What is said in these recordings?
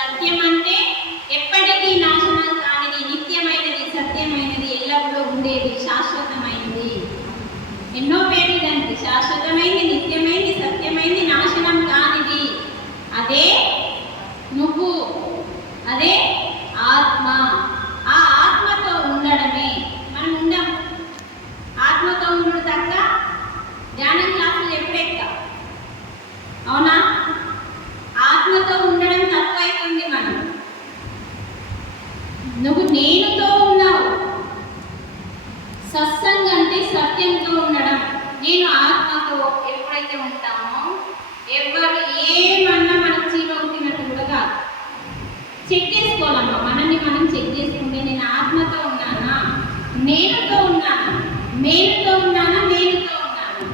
సత్యం అంటే ఎప్పటికీ నాశనం కానిది, నిత్యమైనది, సత్యమైనది, ఎల్లప్పుడూ ఉండేది, శాశ్వతమైనది. ఎన్నో పేర్లు దానికి. శాశ్వతమైనది, నిత్యమైనది, సత్యమైనది, నాశనం కానిది. అదే నువ్వు, అదే ఆత్మ. ఆ ఆత్మతో ఉండడమే మనం ఉండం. ఆత్మతో ఉండు తక్క ధ్యానం క్లాసులు ఎప్పుడెక్క, అవునా? ఆత్మతో ఉండడం తక్కువైతుంది మనం. నువ్వు నేనుతో ఉన్నావు. సత్సంగ అంటే సత్యంతో ఉండడం. నేను ఆత్మతో ఎప్పుడైతే ఉంటామో ఎవరు ఏమన్నా మనకు చీమొట్టినట్టు కూడా కాదు. చెక్ చేసుకోవాలమ్మా, మనల్ని మనం చెక్ చేసుకుంటే నేను ఆత్మతో ఉన్నానా, నేనుతో ఉన్నానా, నేనుతో ఉన్నానా, నేనుతో ఉన్నాను.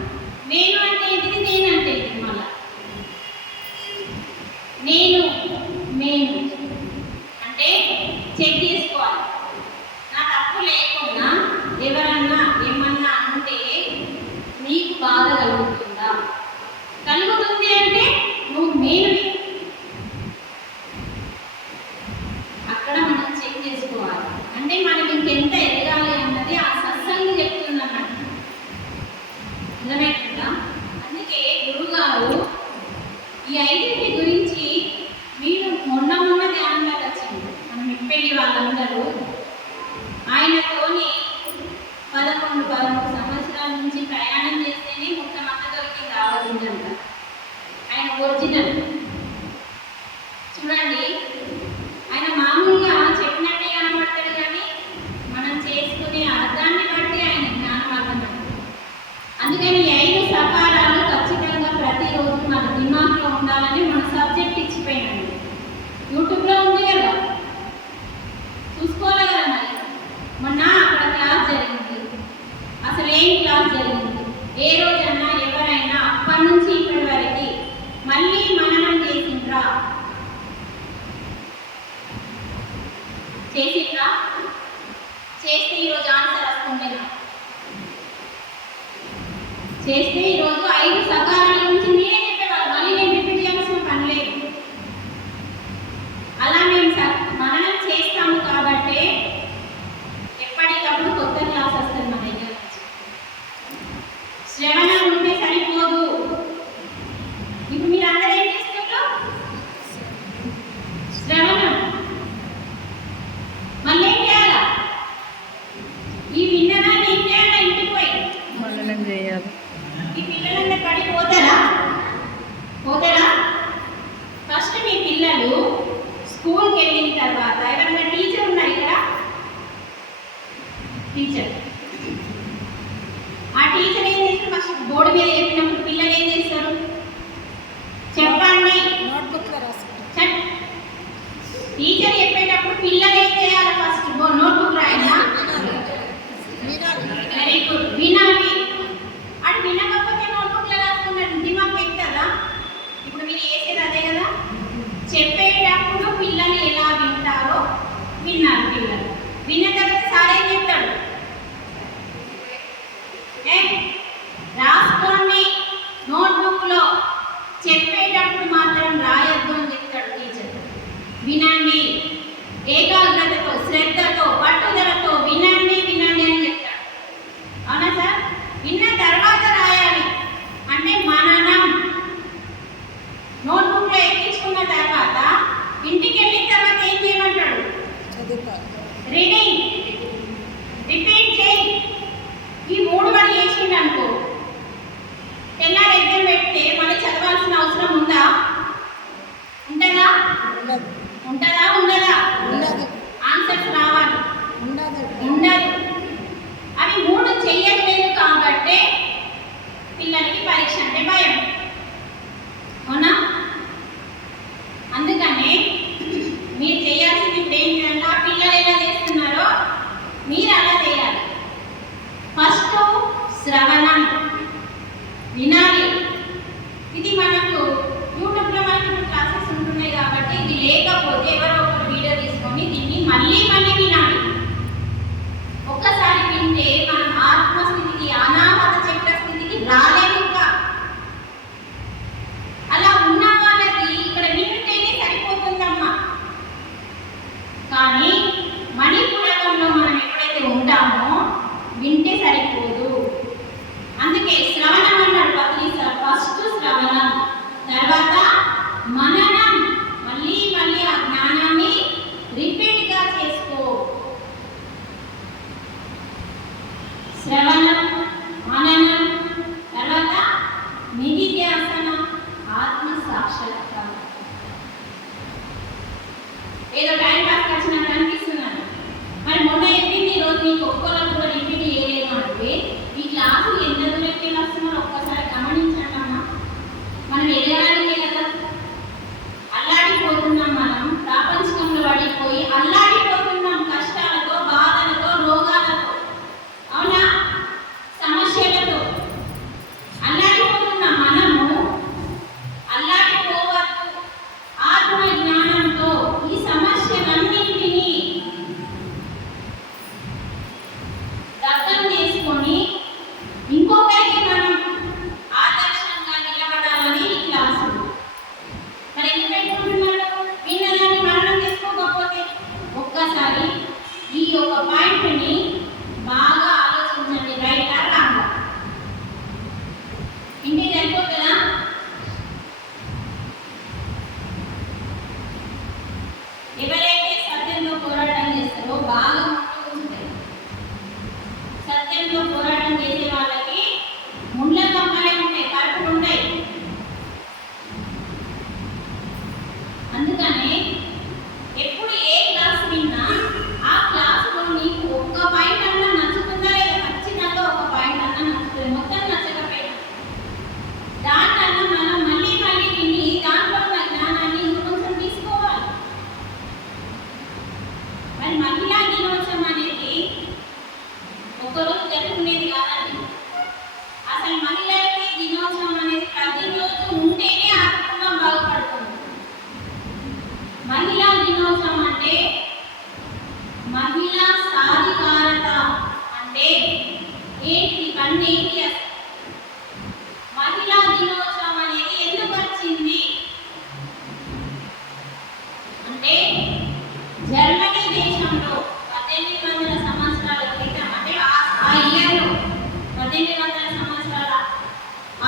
నేను అంటే ఏంటిది, నేను అంటే ఏంటిది? మళ్ళా నేను నేను అంటే చెక్ చేసుకోవాలి. నా తప్పు లేకుండా ఎవరన్నా ఏమన్నా అంటే నీకు బాధ కలుగుతుందా? కలుగుతుంది అంటే నువ్వు మేలువి. అక్కడ మనం చెక్ చేసుకోవాలి. అంటే మనం ఇంకెంత ఎదగాలి అన్నది ఆ సత్సంగం చెప్తుందన్నమాట. అర్థమవుతుందా? అందుకే గురుగారు ఈ ఐదింటి గురించి మీరు మొన్న ధ్యానంలోకి వచ్చింది. మనం ఇప్పటి వాళ్ళందరూ ఆయనతోని 11-13 సంవత్సరాల నుంచి ప్రయాణం చేస్తేనే మొత్తం అంత దొరికింది ఆలోచించంట. ఆయన ఒరిజినల్ చూడండి. ఆయన మామూలుగా చెప్పినట్టే కనబడతాడు, కానీ మనం చేసుకునే అర్థాన్ని బట్టి ఆయన జ్ఞానం అర్థమవుతుంది. అందుకని 5 సకారాలు ఖచ్చితంగా ప్రతిరోజు మన దిమాగ్లో ఉండాలని మన సబ్జెక్ట్ ఇచ్చిపోయినాడు. యూట్యూబ్లో ఉంది కదా, చూసుకోవాలి కదా. మరి మొన్న అక్కడ క్లాస్ జరిగింది. అసలు ఏం క్లాస్ జరిగింది? ఏ రోజన్నా ఎవరైనా అప్పటి నుంచి ఇప్పటి వరకు మళ్ళీ మననం చేసిండ్రా? చేసిండ్రా? చేస్తే ఈరోజు ఆన్సర్ వస్తుండేనా? చేస్తే ఈరోజు 5 సకారాల గురించి నేనే చెప్పేవాళ్ళు. మళ్ళీ నేను రిపీట్ చేయాల్సిన పని లేదు. అలా మేము మననం చేస్తాము కాబట్టి ఎప్పటికప్పుడు కొత్త క్లాస్ వస్తుంది మన దగ్గర నుంచి. శ్రవణం ఉంటే సరిపోదు. ఇప్పుడు మీరు అందరూ ఏం చేస్తున్నారు? శ్రవణం. మళ్ళీ ఏం చేయాలా? ఈ విన్నదాన్ని ఏం చేయాలా? ఇంటికి పోయి మననం చేయాలి. ఈ పిల్లలందరూ పడి పోతారా? ఫస్ట్ మీ పిల్లలు స్కూల్కి వెళ్ళిన తర్వాత ఎవరైనా టీచర్ ఉన్నారు ఇక్కడ? టీచర్. ఆ టీచర్ ఏం చేస్తారు? ఫస్ట్ బోర్డు మీద చెప్పినప్పుడు పిల్లలు ఏం చేస్తారు చెప్పండి. నోట్బుక్లో రాస్తారు. టీచర్ చెప్పేటప్పుడు పిల్లలు ఏం చేయాలి? ఫస్ట్ నోట్బుక్ రాయాలా? Very good. వినాలి. అది వినకపోతే నోట్బుక్లో రాసుకున్నట్టు దిమాగ్ పెట్టదా? ఇప్పుడు మీరు చేసేది అదే కదా. చెప్పేటప్పుడు పిల్లలు ఎలా వింటారో విన్నారు. పిల్లలు విన్న తర్వాత సార్ ఏం చెప్తాడు? రాసుకోండి నోట్బుక్లో, చెప్పేటప్పుడు మాత్రం రాయొద్దు అని చెప్తాడు టీచర్. వినండి, ఏకాగ్రతతో, శ్రద్ధతో, నీకు ఒక్కరికి కూడా రిపీట్ చేయలేదు అంటే ఈ క్లాసు ఎంత దూరంకి వస్తున్నారో ఒక్కసారి గమనించండి అమ్మా. మనం ఎదగాలి కదా, అల్లాడిపోతున్నాం, మనం ప్రాపంచికంలో పడిపోయి అల్లాడిపోతున్నాం కష్టాలతో, బాధలతో, రోగాలతో, అవునా, సమస్యలతో అల్లాడిపోతున్నాం. మనము అల్లాడిపోవద్దు. ఆత్మ జ్ఞానంతో ఈ సమస్యలన్నింటినీ అర్థం చేసుకొని ఇంకొకరికి మనం ఆదర్శంగా నిలబడాలని ఈ క్లాసు. మరి ఎందుకు పెట్టుకుంటున్నాడు? విన్నదాన్ని మరణం చేసుకోకపోతే ఒక్కసారి ఈ యొక్క పాయింట్ని బాగా ఆలోచించండి. రైటా రాంగా ఇంటికి సరిపోతుందా? ఎవరైతే సత్యంతో పోరాటం చేస్తారో బాగా ముందుకుంటారు. సత్యంతో పోరాటం చేసే వాళ్ళకి ముళ్ళ కమ్మలే ఉంటాయి, కడుపులు ఉంటాయి. అందుకనే ఎప్పుడు ఏ క్లాస్ విన్నా ఆ క్లాసులో నీకు ఒక్క పాయింట్ అన్నా నచ్చుతుందా లేదా? ఖచ్చితంగా ఒక పాయింట్ అన్నా నచ్చుతుంది. మొత్తం నచ్చకపోయినా దాన్నన్నా మనం మళ్ళీ మళ్ళీ విని దాంట్లో ఉన్న జ్ఞానాన్ని ఇంకొంచెం తీసుకోవాలి. మరి మహిళా దినోత్సవం అనేది ఒకరోజు జరుపుకునేది కాదండి. అసలు మహిళలకి దినోత్సవం అనేది ప్రతిరోజు ఉంటేనే ఆ కుటుంబం బాగుపడుతుంది. మహిళా దినోత్సవం అంటే మహిళా సాధికారత అంటే ఏంటి? ఇవన్నీ మహిళా దినోత్సవం అనేది ఎందుకు వచ్చింది అంటే జర్మనీ దేశంలో 1800 సంవత్సరాల క్రితం, అంటే ఆ ఇయర్లో 1800 సంవత్సరాల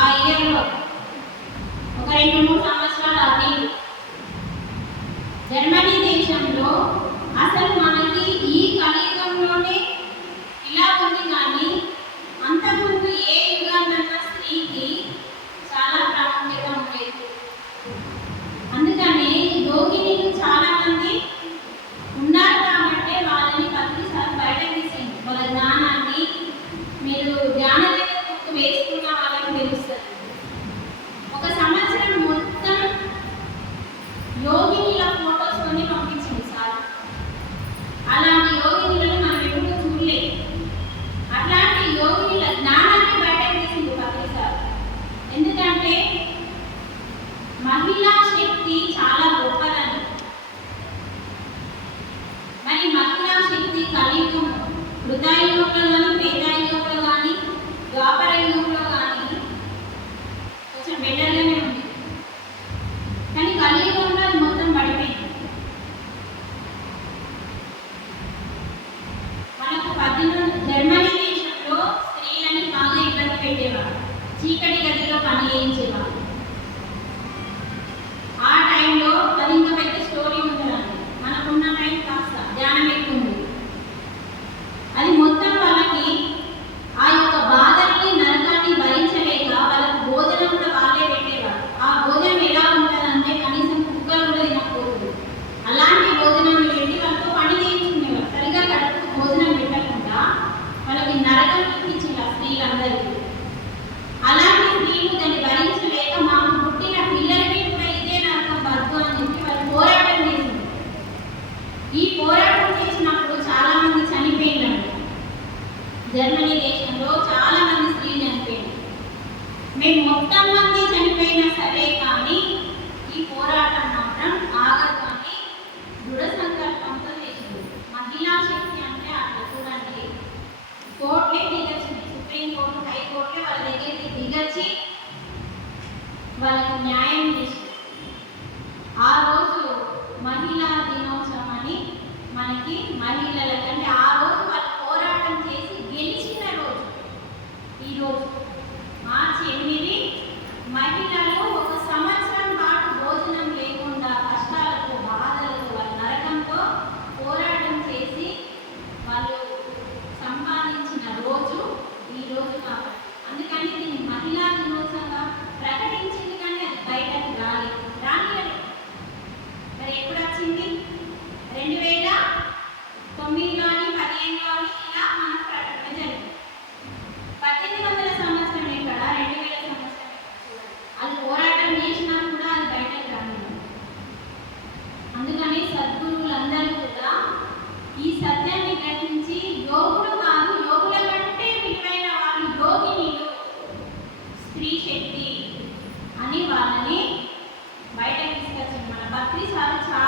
ఆ ఇయర్లో ఒక 2-3 సంవత్సరాల అది జర్మనీ దేశంలో అసలు మనకి ఈ కలియుగంలోనే ఇలా ఉంది. కానీ అంతకుముందు ఏ యుగాన్నన్నా స్త్రీకి చాలా ప్రాముఖ్యత ఉండేది. అందుకని యోగినీలు చాలా మంది ఉన్నారు కాబట్టి వాళ్ళని ప్రతిసారి బయటకు తీసేయండి. వాళ్ళ జ్ఞానాన్ని మీరు ధ్యాన జగత్తుకు వేసుకున్న వాళ్ళకి తెలుస్తుంది. ఒక సంవత్సరం మొత్తం యోగినీల ఫోటోస్ కొని పంపించింది సార్. అలాంటి యోగినీలను మనం ఎప్పుడూ చూడలేదు. అట్లాంటి యోగినీల జ్ఞానాన్ని బయటకు తీసింది ప్రతిసారి. ఎందుకంటే మహిళా శక్తి చాలా గొప్పదని. మరి మహిళా శక్తి కలియుగంలో, కృతాయుగంలో కానీ, త్రేతాయుగంలో కానీ, ద్వాపర యుగంలో కానీ కొంచెం బెటర్గానే ఉంది. కానీ కలియుగంలో అది మొత్తం పడిపోయింది. మనకు 18 జర్మనీ దేశంలో స్త్రీలని బాగా ఇబ్బంది పెట్టేవారు, చీకటి గదిలో పని చేయించేవారు. ఆ టైంలో అది ఇంకా పెద్ద స్టోరీ ఉంటుందండి. మనకున్న టైం కాస్త ధ్యానం ఎక్కువ ఉంది. అది మొత్తం వాళ్ళకి ఆ యొక్క బాధల్ని, నరకాన్ని భరించలేక వాళ్ళకు భోజనం కూడా వాళ్ళే పెట్టేవారు. ఆ భోజనం ఎలా ఉంటుందంటే కనీసం కుక్కలు కూడా తినకపోతుంది. అలాంటి భోజనం పెట్టి వాళ్ళతో పని చేయించుకునేవారు. సరిగా కడుపు భోజనం పెట్టకుండా వాళ్ళకి నరకం చూపించింది ఆ స్త్రీలందరికీ. అలాంటి స్త్రీలు దాన్ని భరించలేక మాకు పుట్టిన పిల్లలకి కూడా ఇదే నరకం వద్దు అని చెప్పి వాళ్ళు పోరాటం చేసింది. ఈ పోరాటం చేసినప్పుడు చాలా మంది చనిపోయిందండి. జర్మనీ దేశంలో చాలా మంది స్త్రీలు చనిపోయింది. మేము మొత్తం మంది చనిపోయినా సరే కానీ ఈ పోరాటం మాత్రం ఆగదు అని దృఢ సంకల్పంతో చేసింది. మహిళా శక్తి అంటే అట్లా చూడండి, కోర్టులే దిగొచ్చింది, సుప్రీంకోర్టు, హైకోర్టులే వాళ్ళ దగ్గరికి దిగొచ్చి వాళ్ళకి న్యాయం చేసింది. ఆ రోజు మహిళా దినోత్సవం అని మనకి మహిళలకంటే ఆ రోజు వాళ్ళు పోరాటం చేసి గెలిచిన రోజు ఈరోజు మార్చి 8 మహిళలు ఒక సంవత్సరం పాటు భోజనం లేకుండా కష్టాలతో, బాధలతో, వాళ్ళ నరకంతో పోరాటం చేసి వాళ్ళు సంపాదించిన రోజు ఈ రోజు కాబట్టి అందుకని దీన్ని మహిళా దినోత్సవంగా ప్రకటించింది. కానీ అది బయటకు రాలేదు. మరి ఎప్పుడు వచ్చింది? 2009 కానీ 15 కొన్నిసార్లు చాలా